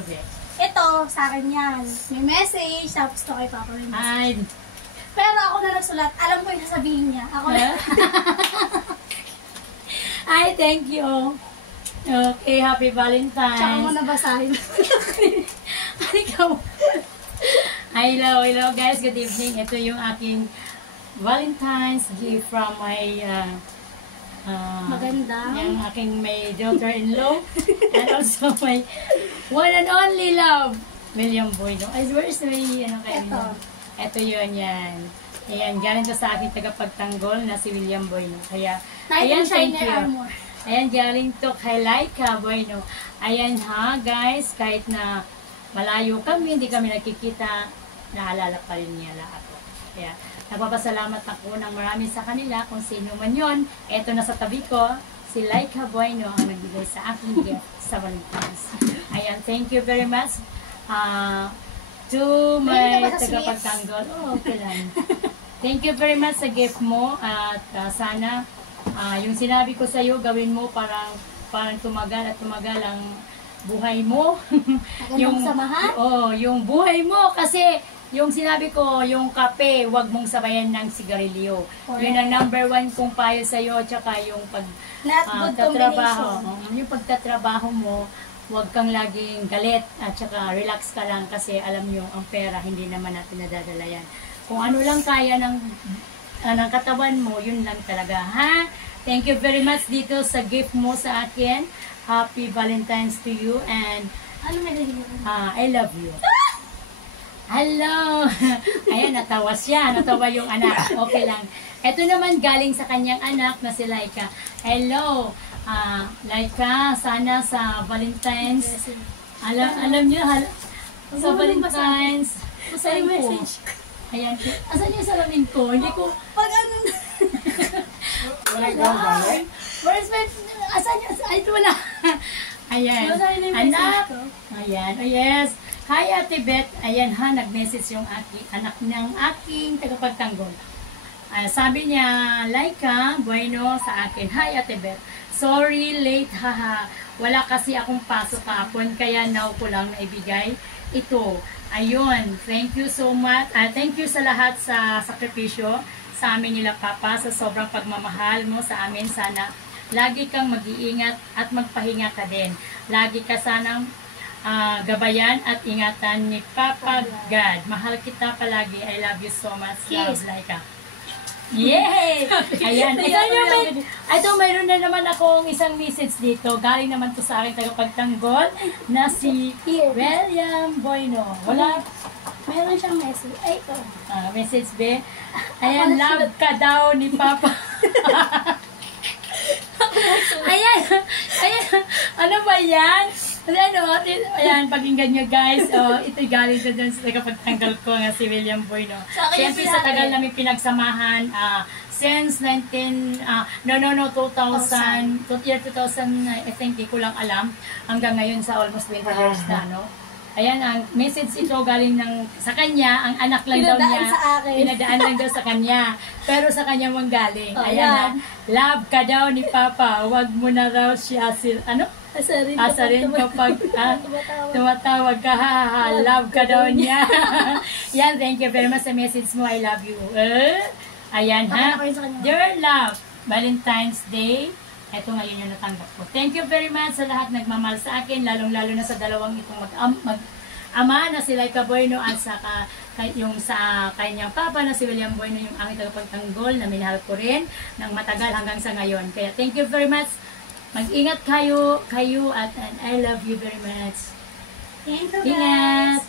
ito, Be? Ito, sa akin yan. May message, tapos ito kay Papa rin. Ay. Pero ako na nagsulat. Alam ko yung sasabihin niya. Ako na. Ay, thank you. Okay, happy Valentine's. Tsaka mo nabasahin. Hello guys, good evening. Ito yung aking Valentine's gift from my maganda. Yung aking may daughter-in-law and also my one and only love, William Bueno. Ay, where's may ano kayo? Ito yun yan. Ayan, galing to sa aking tagapagtanggol na si William Bueno. Kaya, ayan, thank you. Ayan, galing to kay Laika Bueno. Ayan ha, guys, kahit na malayo kami, hindi kami nakikita, naalala pa rin niya ako. Kaya, nagpapasalamat ako ng marami sa kanila kung sino man yun. Eto na sa tabi ko, si Laika Bueno ang nagbigay sa aking gift sa Valentine's. Ayan, thank you very much to my tagapagtanggol. Oh, okay lang. Thank you very much sa gift mo at sana yung sinabi ko sa iyo, gawin mo parang tumagal at tumagal ang buhay mo. Yung samahan? Oh, yung buhay mo kasi yung sinabi ko, yung kape, wag mong sabayan ng sigarilyo. Yun ang number 1 kong payo sa iyo, tsaka yung pagtatrabaho. Yung pagtatrabaho mo, wag kang laging galit at tsaka relax ka lang kasi alam nyo, ang pera hindi naman natin nadadala yan. Kung ano lang kaya ng katawan mo, yun lang talaga, ha? Thank you very much dito sa gift mo sa akin. Happy Valentine's to you and I love you. Hello! Ayan, natawa siya. Natawa yung anak. Okay lang. Ito naman galing sa kanyang anak na si Laika. Hello! Laika, sana sa Valentine's. Alam niyo, sa Valentine's. Asan ko? Ayan. Asan yung salamin ko? Hindi ko... Pag ano na... Asan yung... Ay, ito wala. Ayan. Anak. Ayan. Oh, yes. Hi, Ate Beth. Ayan ha, nag-message yung anak ng aking tagapagtanggol. Sabi niya, Laika, bueno sa akin. Hi, Ate Beth. Sorry, late, haha. Wala kasi akong pasok kahapon, kaya now ko lang naibigay ito. Ayun, thank you so much. Thank you sa lahat sa sakripisyo sa amin nila, Papa, sa sobrang pagmamahal mo sa amin. Sana lagi kang mag-iingat at magpahinga ka din. Lagi ka sanang gabayan at ingatan ni Papa God. Mahal kita palagi. I love you so much. Love, Laika. Yay! Ayan. Ito, mayroon na naman akong isang message dito. Galing naman to sa aking tagapagtanggol na si William Bueno. Wala. Mayroon siyang message. Ay, ito. Message, be. Ayan, love ka daw ni Papa. Ayan. Ayan. Ano ba yan? Ayan, pakinggan nyo guys. Ito galing sa dun sa tagapagtanggal ko nga si William Bueno. Siyempre sa tagal namin pinagsamahan since 2000, year 2000, I think, di ko lang alam, hanggang ngayon sa almost 20 years na, no? Ayan, ang message ito galing sa kanya, ang anak lang daw niya. Pinadaan lang daw sa kanya. Pero sa kanya mong galing. Ayan, love ka daw ni Papa. Huwag mo na raw siya asarin kapag tumatawag ka. Love ka daw niya. Yan, thank you very much sa message mo. I love you. Ayan ha. Dear love, Valentine's Day. Ito ngayon yung natanggap ko. Thank you very much sa lahat nagmamahal sa akin, lalong-lalo na sa dalawang itong mag-ama na si Laika Bueno at yung sa kanyang papa na si William Bueno, yung aming tagapagtanggol na minahal ko rin ng matagal hanggang sa ngayon. Kaya thank you very much. Mag-ingat kayo at I love you very much. Thank you, Ingat!